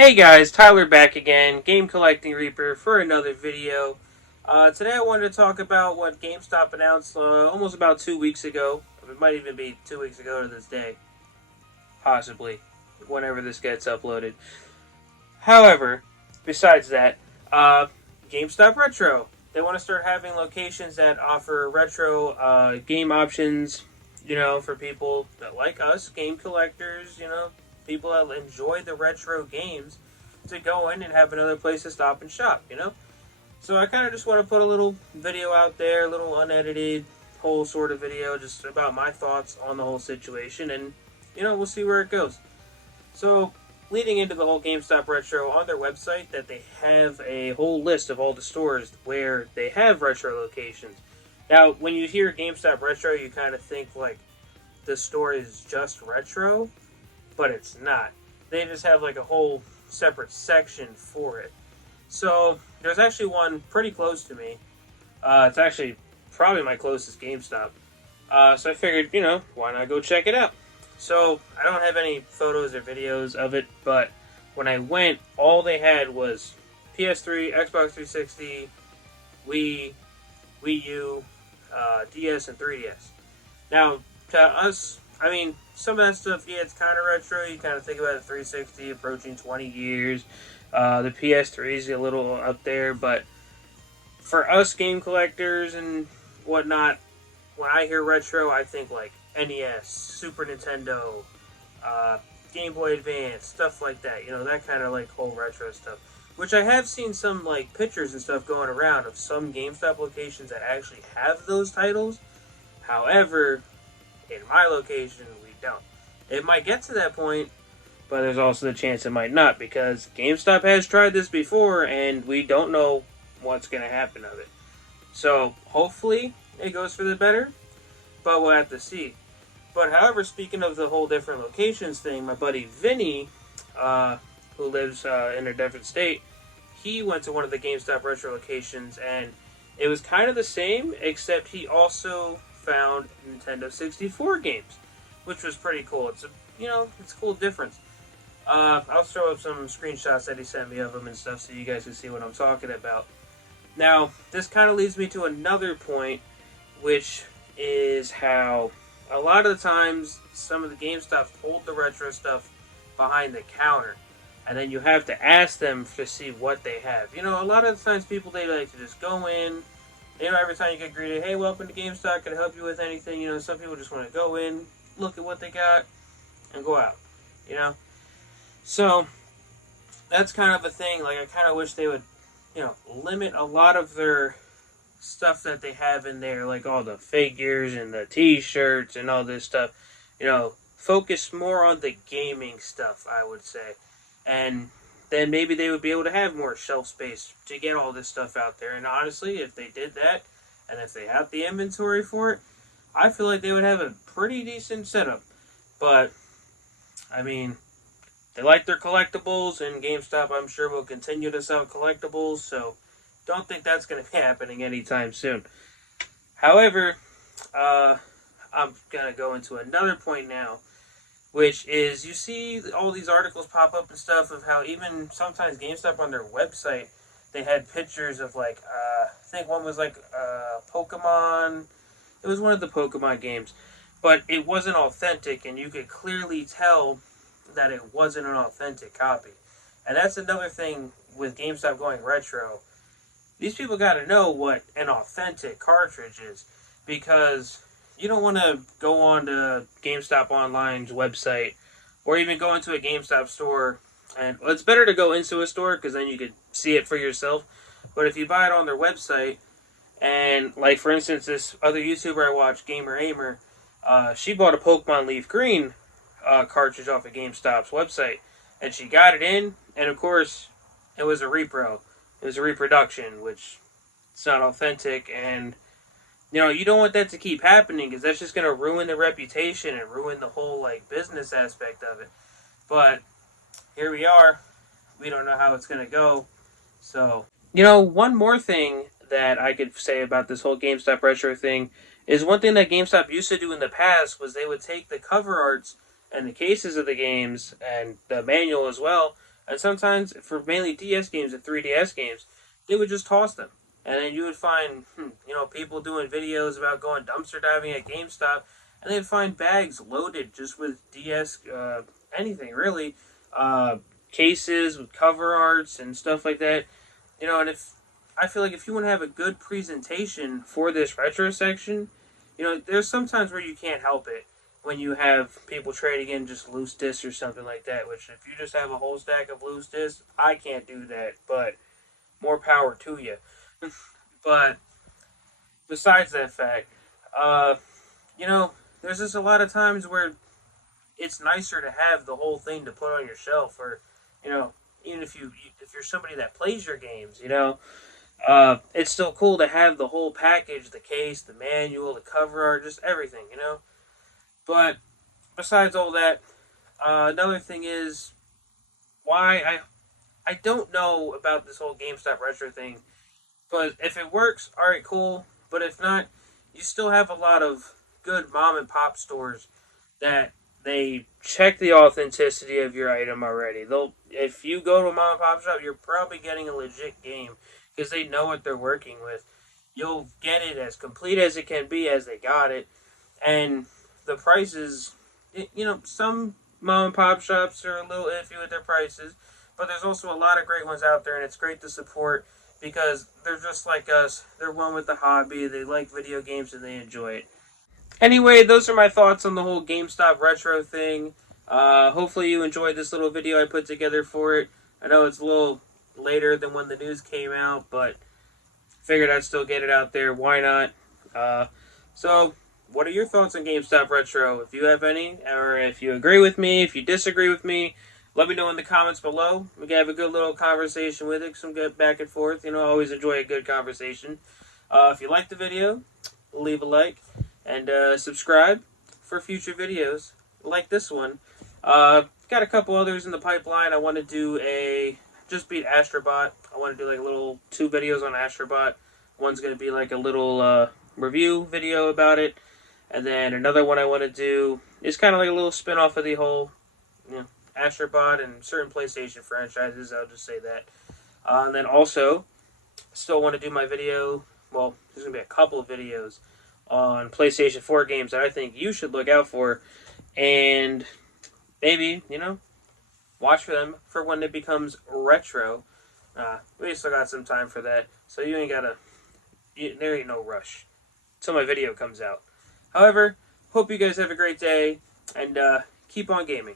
Hey guys, Tyler back again, Game Collecting Reaper for another video. Today I wanted to talk about what GameStop announced almost about 2 weeks ago. It might even be 2 weeks ago to this day. Possibly, whenever this gets uploaded. However, besides that, GameStop Retro. They want to start having locations that offer retro game options, for people that like us, game collectors, people that enjoy the retro games, to go in and have another place to stop and shop. So I kind of just want to put a little video out there, a little unedited whole sort of video, just about my thoughts on the whole situation, and, we'll see where it goes. So, leading into the whole GameStop Retro, on their website, that they have a whole list of all the stores where they have retro locations. Now, when you hear GameStop Retro, you kind of think, like, the store is just retro, but it's not. They just have, like, a whole separate section for it. So, there's actually one pretty close to me. It's actually probably my closest GameStop. So I figured, why not go check it out? So, I don't have any photos or videos of it, but when I went, all they had was PS3, Xbox 360, Wii U, DS, and 3DS. Now, to us, I mean, some of that stuff, yeah, it's kind of retro. You kind of think about the 360 approaching 20 years. The PS3 is a little up there, but for us game collectors and whatnot, when I hear retro, I think like NES, Super Nintendo, Game Boy Advance, stuff like that. That kind of like whole retro stuff. Which I have seen some like pictures and stuff going around of some GameStop locations that actually have those titles. However, in my location, we don't. It might get to that point, but there's also the chance it might not, because GameStop has tried this before, and we don't know what's going to happen of it. So, hopefully, it goes for the better, but we'll have to see. But however, speaking of the whole different locations thing, my buddy Vinny, who lives in a different state, he went to one of the GameStop Retro locations, and it was kind of the same, except he also found Nintendo 64 games, which was pretty cool. It's a cool difference. I'll throw up some screenshots that he sent me of them and stuff so you guys can see what I'm talking about. Now, this kind of leads me to another point, which is how a lot of the times some of the GameStops hold the retro stuff behind the counter, and then you have to ask them to see what they have. A lot of the times people, they like to just go in. Every time you get greeted, hey, welcome to GameStop, can I help you with anything? Some people just want to go in, look at what they got, and go out, So, that's kind of a thing. Like, I kind of wish they would, limit a lot of their stuff that they have in there, like all the figures and the t-shirts and all this stuff. Focus more on the gaming stuff, I would say. And then maybe they would be able to have more shelf space to get all this stuff out there. And honestly, if they did that, and if they have the inventory for it, I feel like they would have a pretty decent setup. But, I mean, they like their collectibles, and GameStop, I'm sure, will continue to sell collectibles, so don't think that's going to be happening anytime soon. However, I'm going to go into another point now, which is, you see all these articles pop up and stuff of how even sometimes GameStop on their website, they had pictures of like, I think one was like Pokemon. It was one of the Pokemon games, but it wasn't authentic, and you could clearly tell that it wasn't an authentic copy. And that's another thing with GameStop going retro. These people got to know what an authentic cartridge is, because you don't want to go on to GameStop Online's website, or even go into a GameStop store. And it's better to go into a store, because then you could see it for yourself. But if you buy it on their website, and like for instance, this other YouTuber I watch, Gamer Aimer, she bought a Pokemon Leaf Green cartridge off of GameStop's website, and she got it in, and of course, it was a repro. It was a reproduction, which it's not authentic, and you don't want that to keep happening, because that's just going to ruin the reputation and ruin the whole like business aspect of it. But here we are. We don't know how it's going to go. So, one more thing that I could say about this whole GameStop Retro thing is one thing that GameStop used to do in the past was they would take the cover arts and the cases of the games and the manual as well, And sometimes, for mainly DS games and 3DS games, they would just toss them. And then you would find, people doing videos about going dumpster diving at GameStop, and they'd find bags loaded just with DS, anything really, uh, cases with cover arts and stuff like that. And if I feel like if you want to have a good presentation for this retro section, there's sometimes where you can't help it when you have people trading in just loose discs or something like that. Which if you just have a whole stack of loose discs, I can't do that. But more power to you. But besides that fact, uh, you know, there's just a lot of times where it's nicer to have the whole thing to put on your shelf, or you know, even if you're somebody that plays your games, it's still cool to have the whole package, the case, the manual, the cover art, just everything. But besides all that, another thing is why I don't know about this whole GameStop retro thing. But if it works, all right, cool. But if not, you still have a lot of good mom and pop stores that they check the authenticity of your item already. If you go to a mom and pop shop, you're probably getting a legit game because they know what they're working with. You'll get it as complete as it can be as they got it, and the prices. Some mom and pop shops are a little iffy with their prices, but there's also a lot of great ones out there, and it's great to support because they're just like us. They're one with the hobby. They like video games and they enjoy it. Anyway, those are my thoughts on the whole GameStop retro thing. Hopefully you enjoyed this little video I put together for it. I know it's a little later than when the news came out, but figured I'd still get it out there. Why not? So, what are your thoughts on GameStop retro? If you have any, or if you agree with me, if you disagree with me, let me know in the comments below. We can have a good little conversation with it, some good back and forth. I always enjoy a good conversation. If you like the video, leave a like and subscribe for future videos like this one. Got a couple others in the pipeline. I want to do a just beat Astrobot. I want to do like a little 2 videos on Astrobot. One's going to be like a little review video about it, and then another one I want to do is kind of like a little spin-off of the whole Astrobot and certain PlayStation franchises. I'll just say that. And then also, still want to do my video. Well, there's going to be a couple of videos on PlayStation 4 games that I think you should look out for, and maybe, watch for them for when it becomes retro. We still got some time for that, so you ain't gotta, there ain't no rush till my video comes out. However, hope you guys have a great day, and keep on gaming.